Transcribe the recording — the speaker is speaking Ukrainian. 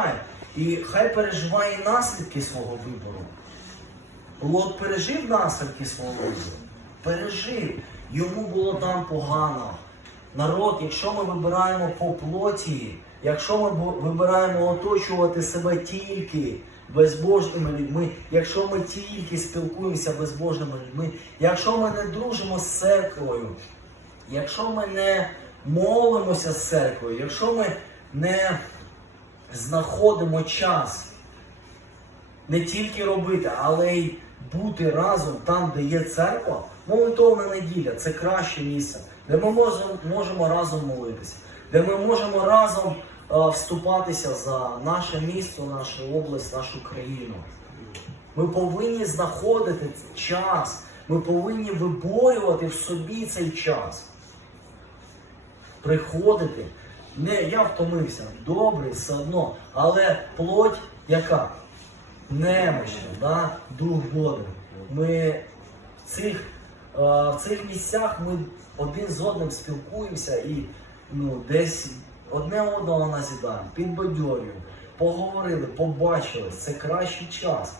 вибирає. І хай переживає наслідки свого вибору. Лот пережив наслідки свого вибору. Пережив. Йому було там погано. Народ, якщо ми вибираємо по плоті, якщо ми вибираємо оточувати себе тільки безбожними людьми, якщо ми тільки спілкуємося безбожними людьми, якщо ми не дружимо з церквою, якщо ми не молимося з церквою, якщо ми не знаходимо час не тільки робити, але й бути разом там, де є церква, молитовна неділя це краще місце, де ми можемо, можемо разом молитися, де ми можемо разом е, вступатися за наше місто, нашу область, нашу країну. Ми повинні знаходити час, ми повинні виборювати в собі цей час. Приходити. Не, я втомився, добре, все одно, але плоть яка? Немощна, да? дух годен. Ми в цих, е, в цих місцях ми один з одним спілкуємося і ну, десь одне одного назідаємо, підбадьорюємо, поговорили, побачили. Це кращий час.